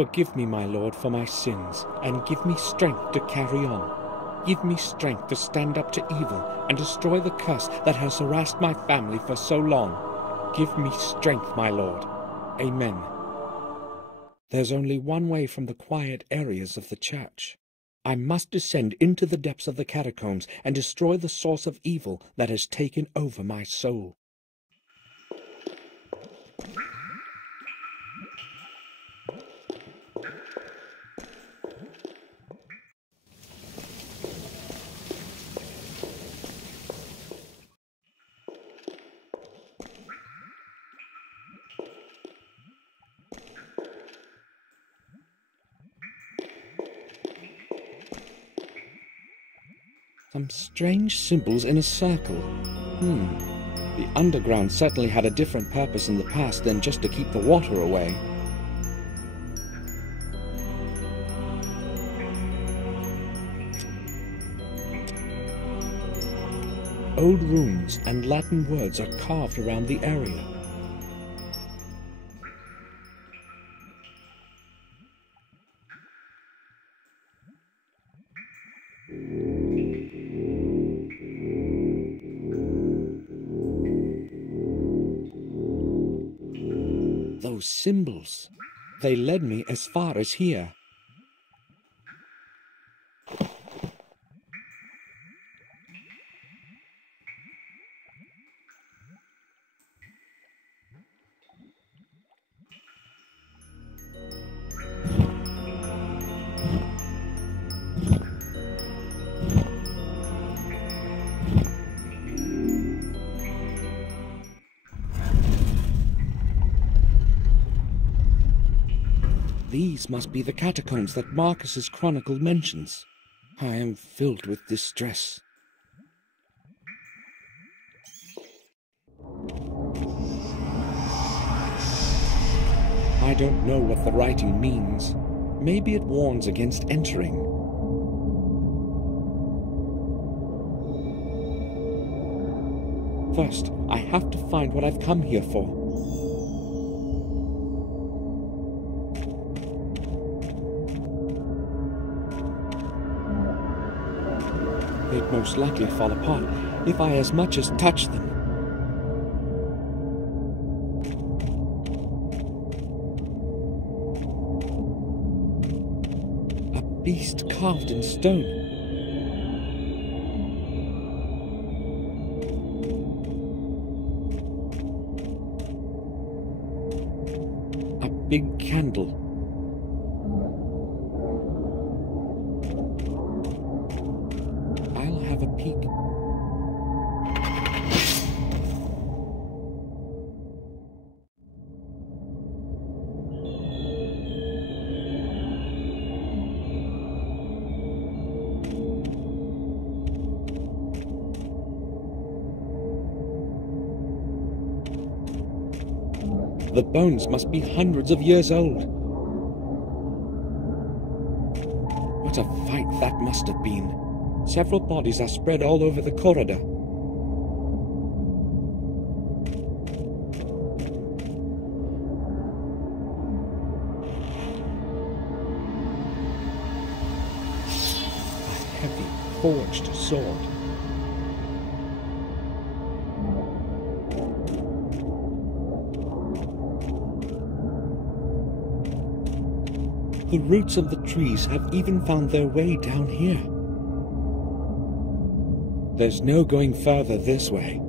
Forgive me, my Lord, for my sins, and give me strength to carry on. Give me strength to stand up to evil and destroy the curse that has harassed my family for so long. Give me strength, my Lord. Amen. There's only one way from the quiet areas of the church. I must descend into the depths of the catacombs and destroy the source of evil that has taken over my soul. Some strange symbols in a circle. The underground certainly had a different purpose in the past than just to keep the water away. Old runes and Latin words are carved around the area. Those symbols, they led me as far as here. These must be the catacombs that Marcus's chronicle mentions. I am filled with distress. I don't know what the writing means. Maybe it warns against entering. First, I have to find what I've come here for. They'd most likely fall apart if I as much as touch them. A beast carved in stone. A big candle. I'll have a peek. The bones must be hundreds of years old. What a fight that must have been. Several bodies are spread all over the corridor. A heavy, forged sword. The roots of the trees have even found their way down here. There's no going further this way.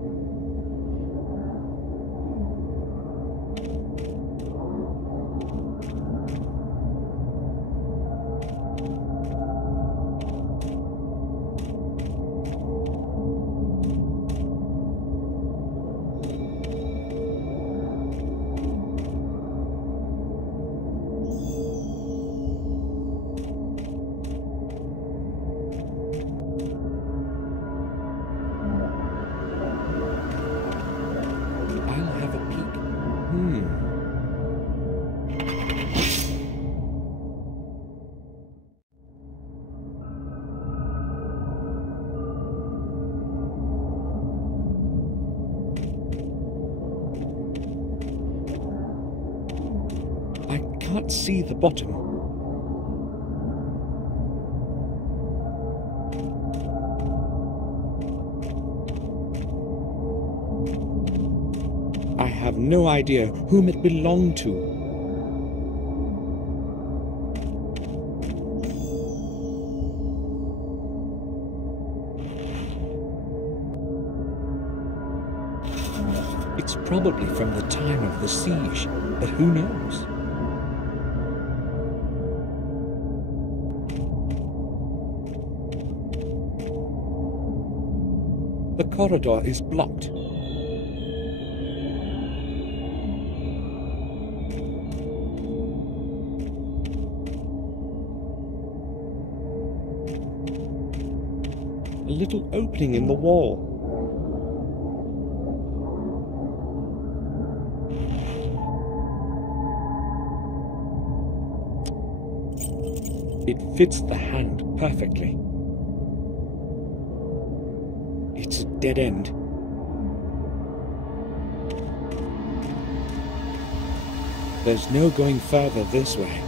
can't see the bottom. I have no idea whom it belonged to. It's probably from the time of the siege, but who knows? The corridor is blocked. A little opening in the wall. It fits the hand perfectly. It's a dead end. There's no going further this way.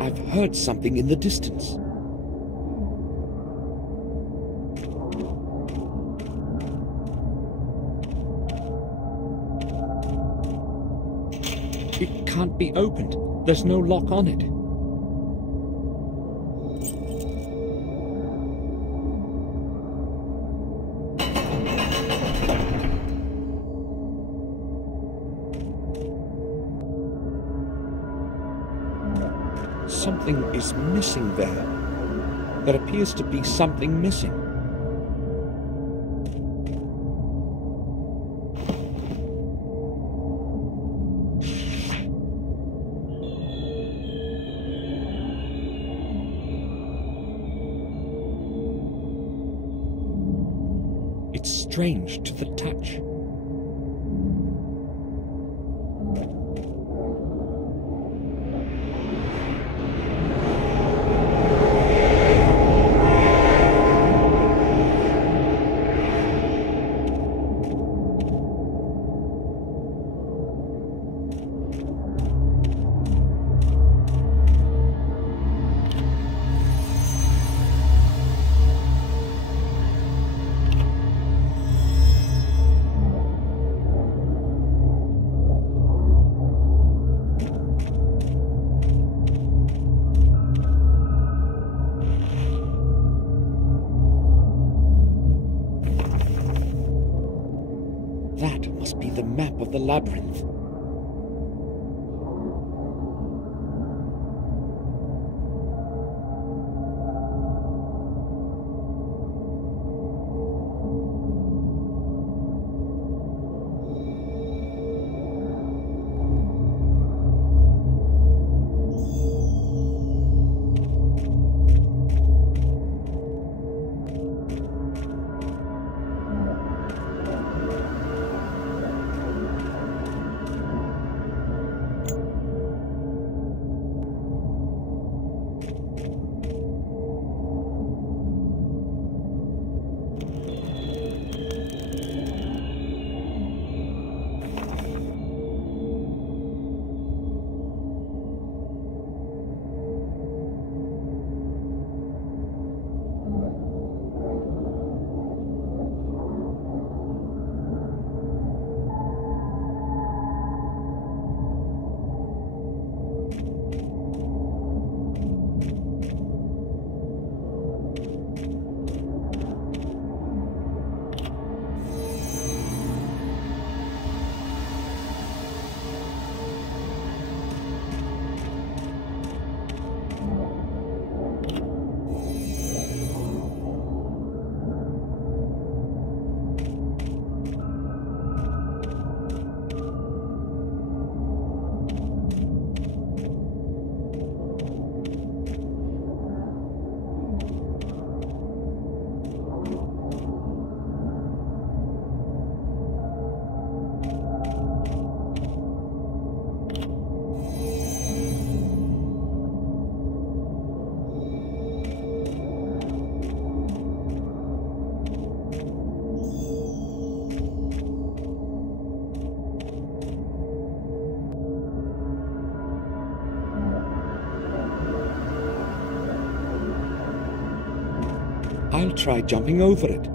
I've heard something in the distance. It can't be opened. There's no lock on it. Something is missing there. There appears to be something missing. It's strange to the touch. That must be the map of the labyrinth. try jumping over it.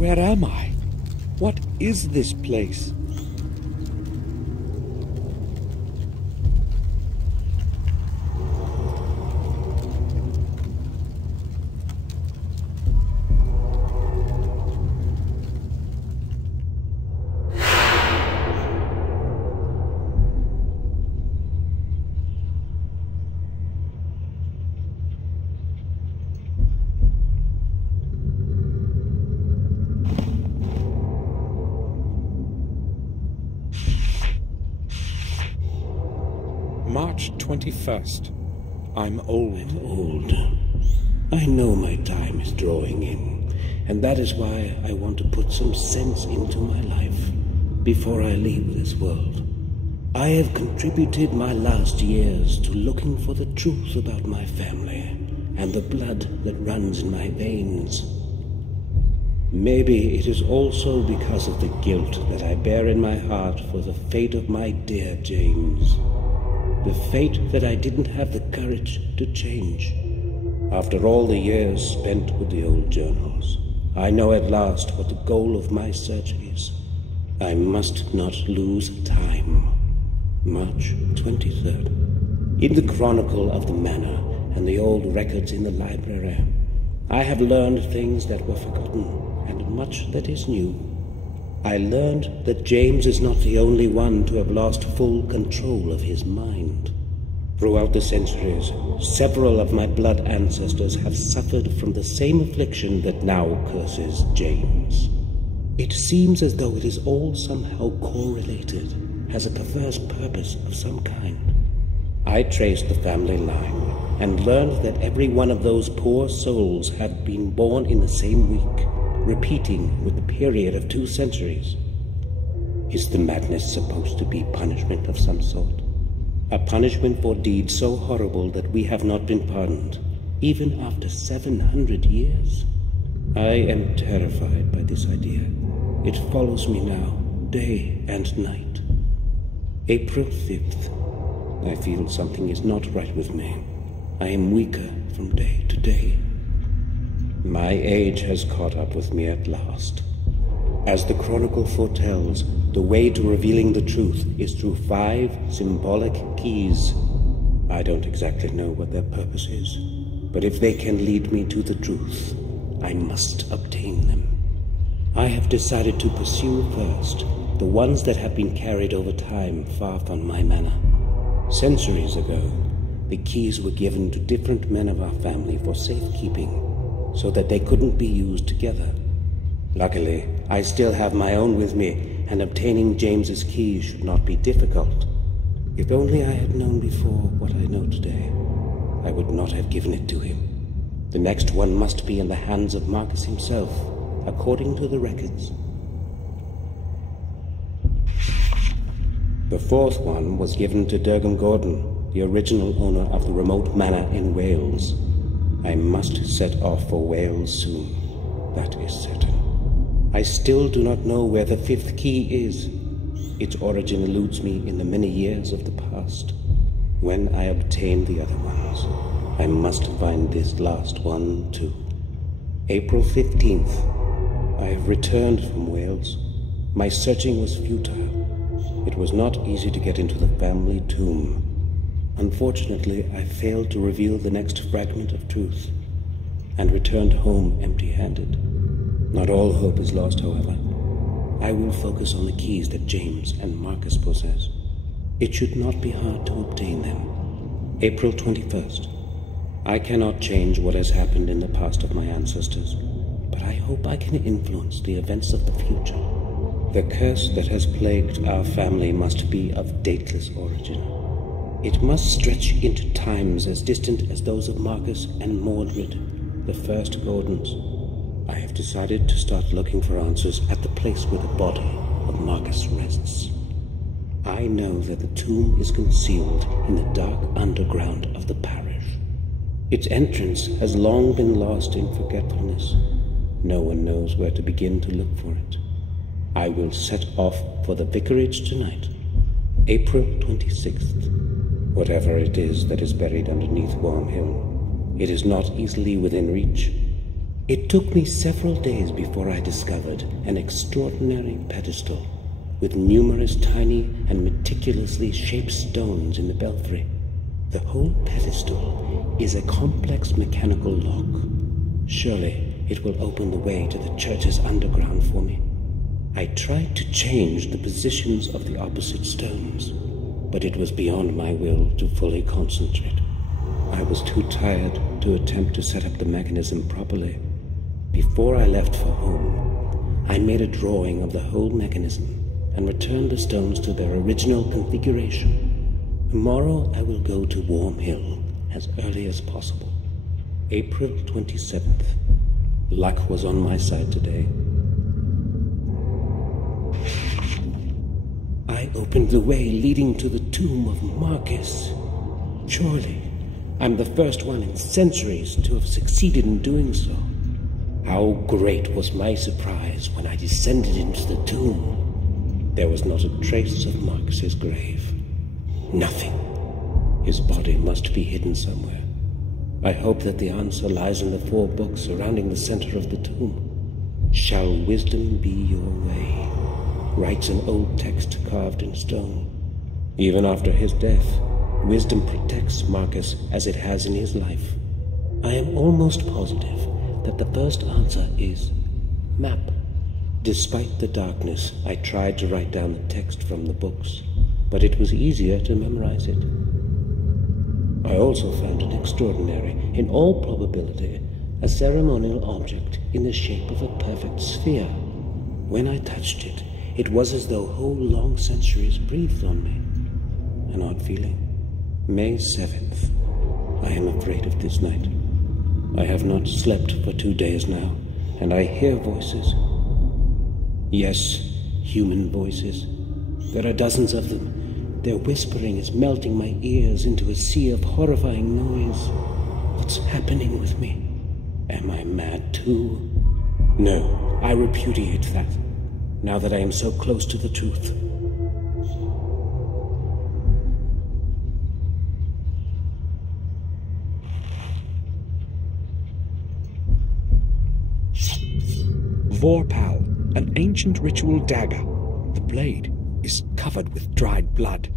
Where am I? What is this place? March 21st. I'm old. I know my time is drawing in, and that is why I want to put some sense into my life before I leave this world. I have contributed my last years to looking for the truth about my family and the blood that runs in my veins. Maybe it is also because of the guilt that I bear in my heart for the fate of my dear James. The fate that I didn't have the courage to change. After all the years spent with the old journals, I know at last what the goal of my search is. I must not lose time. March 23rd. In the chronicle of the manor and the old records in the library, I have learned things that were forgotten and much that is new. I learned that James is not the only one to have lost full control of his mind. Throughout the centuries, several of my blood ancestors have suffered from the same affliction that now curses James. It seems as though it is all somehow correlated, has a perverse purpose of some kind. I traced the family line and learned that every one of those poor souls had been born in the same week, repeating with the period of 2 centuries. Is the madness supposed to be punishment of some sort? A punishment for deeds so horrible that we have not been pardoned, even after 700 years? I am terrified by this idea. It follows me now, day and night. April 5th. I feel something is not right with me. I am weaker from day to day. My age has caught up with me at last. As the chronicle foretells, the way to revealing the truth is through 5 symbolic keys. I don't exactly know what their purpose is, but if they can lead me to the truth, I must obtain them. I have decided to pursue first the ones that have been carried over time far from my manor. Centuries ago, the keys were given to different men of our family for safekeeping, so that they couldn't be used together. Luckily, I still have my own with me, and obtaining James's keys should not be difficult. If only I had known before what I know today, I would not have given it to him. The next one must be in the hands of Marcus himself, according to the records. The fourth one was given to Durgan Gordon, the original owner of the remote manor in Wales. I must set off for Wales soon, that is certain. I still do not know where the fifth key is. Its origin eludes me in the many years of the past. When I obtain the other ones, I must find this last one too. April 15th. I have returned from Wales. My searching was futile. It was not easy to get into the family tomb. Unfortunately, I failed to reveal the next fragment of truth, and returned home empty-handed. Not all hope is lost, however. I will focus on the keys that James and Marcus possess. It should not be hard to obtain them. April 21st. I cannot change what has happened in the past of my ancestors, but I hope I can influence the events of the future. The curse that has plagued our family must be of dateless origin. It must stretch into times as distant as those of Marcus and Mordred, the first Gordons. I have decided to start looking for answers at the place where the body of Marcus rests. I know that the tomb is concealed in the dark underground of the parish. Its entrance has long been lost in forgetfulness. No one knows where to begin to look for it. I will set off for the vicarage tonight, April 26th. Whatever it is that is buried underneath Worm Hill, it is not easily within reach. It took me several days before I discovered an extraordinary pedestal with numerous tiny and meticulously shaped stones in the belfry. The whole pedestal is a complex mechanical lock. Surely it will open the way to the church's underground for me. I tried to change the positions of the opposite stones, but it was beyond my will to fully concentrate. I was too tired to attempt to set up the mechanism properly. Before I left for home, I made a drawing of the whole mechanism and returned the stones to their original configuration. Tomorrow I will go to Worm Hill as early as possible. April 27th. Luck was on my side today. I opened the way leading to the tomb of Marcus. Surely, I'm the first one in centuries to have succeeded in doing so. How great was my surprise when I descended into the tomb. There was not a trace of Marcus's grave. Nothing. His body must be hidden somewhere. I hope that the answer lies in the 4 books surrounding the center of the tomb. Shall wisdom be your way? Writes an old text carved in stone. Even after his death, wisdom protects Marcus as it has in his life. I am almost positive that the first answer is map. Despite the darkness, I tried to write down the text from the books, but it was easier to memorize it. I also found an extraordinary, in all probability, a ceremonial object in the shape of a perfect sphere. When I touched it, it was as though whole long centuries breathed on me. An odd feeling. May 7th. I am afraid of this night. I have not slept for 2 days now, and I hear voices. Yes, human voices. There are dozens of them. Their whispering is melting my ears into a sea of horrifying noise. What's happening with me? Am I mad too? No, I repudiate that, now that I am so close to the truth. Vorpal, an ancient ritual dagger. The blade is covered with dried blood.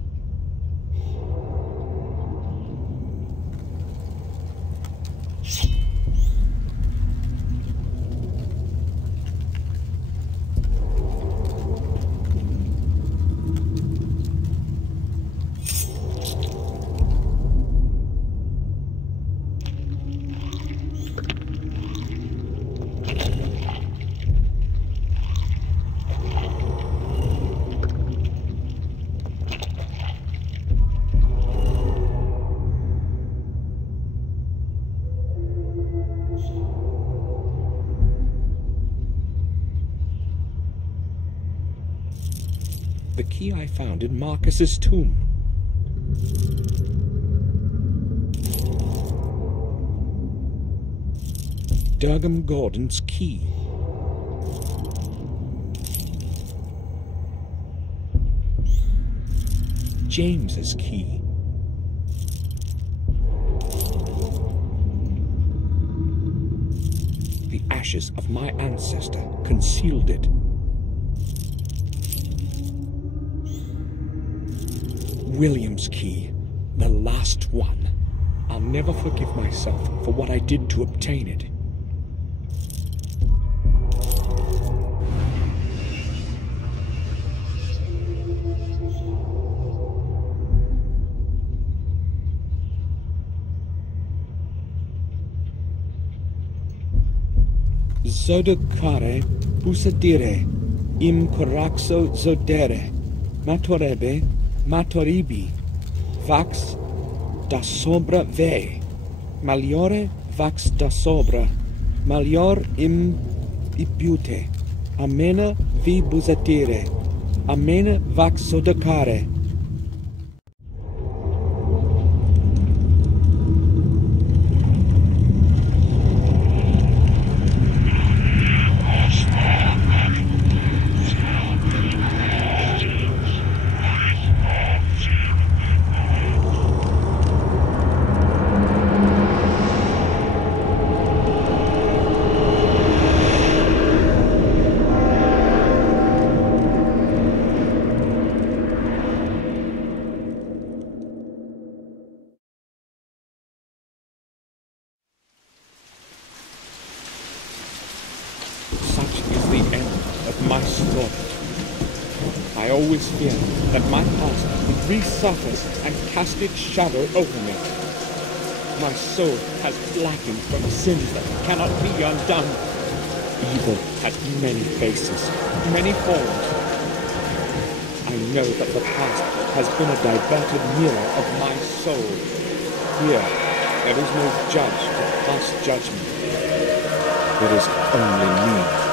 the key I found in Marcus's tomb. Durgam Gordon's key. James's key. The ashes of my ancestor concealed it. William's key, the last one. I'll never forgive myself for what I did to obtain it. Zodukare busadire, im coraxo zodere, matorebe, matoribi, vax da sobra ve, maliore vax da sobra, malior im ibute, amena vi busatire, amena vax zodukare. Such is the end of my story. I always feared that my past would resurface and cast its shadow over me. My soul has blackened from sins that cannot be undone. Evil has many faces, many forms. I know that the past has been a diverted mirror of my soul. Here, there is no judge to pass judgment. There is only me.